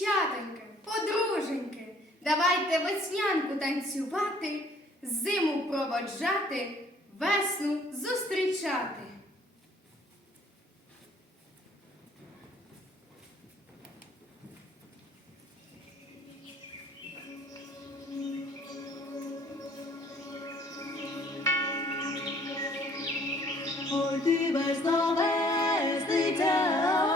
Дівчатоньки, подруженьки, давайте веснянку танцювати, зиму проводжати, весну зустрічати. Ой, ти весно, весниця,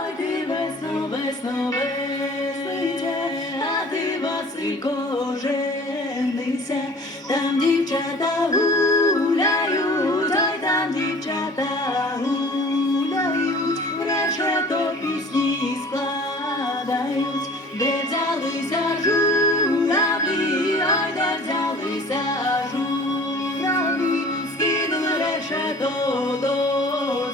ой, ти весно, весно, весниця, а ти, Василько, женися, там дівчата гуляють, ой, там дівчата гуляють, решето пісні складають, де взялися журавлі, ой, де взялися журавлі, скинули решето до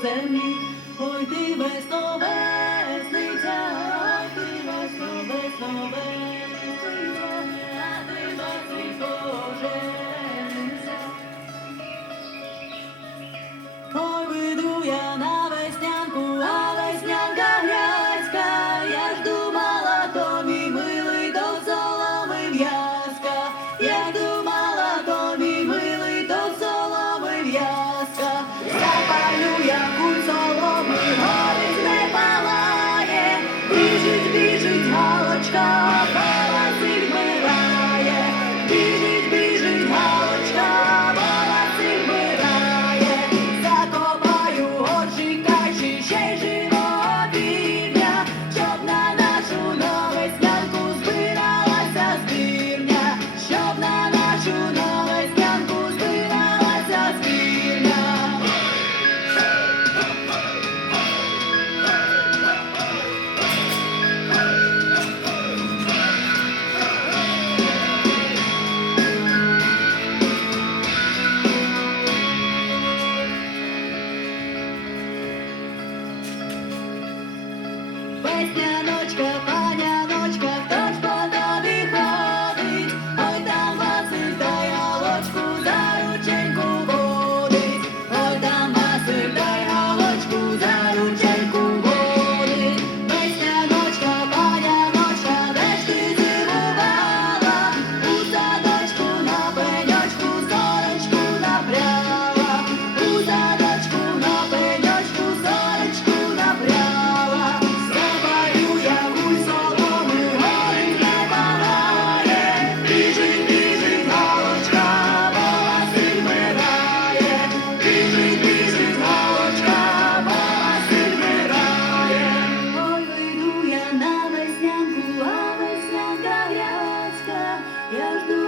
землі. Ой, ти весно, весниця, ой, ти весно, весно, весниця, а ти, Василько, женися. Ой, веду я на веснянку, а веснянка грязька, я ж думала, то мій милий, то соломи в'язка, я думала, то мій милий, то соломи в'язка, запалю я куль соломи, горить не палає, біжить, біжить галочка, Василь вмирає, біжить, біжить галочка, Василь вмирає, закопаю горщика, ще й живого півня, щоб на нашу новеснянку збиралася збірня, щоб на нашу новеснянку збиралася збірня. Весняночка, паняночка, хто ж по тобі ходить? Ой, там Василь та й Галочку за рученьку водить. Ой, там Василь та й Галочку за рученьку водить. Весняночка, паняночка, де ж ти зимувала? У садочку на пеньочку сорочку напряла. У садочку на пеньочку сорочку напряла. Запалю я куль соломи, горить не палає, біжить, біжить галочка, бо Василь вмирає, біжить, біжить галочка, бо Василь вмирає. Ой, вийду я на веснянку, а веснянка грязька, я жду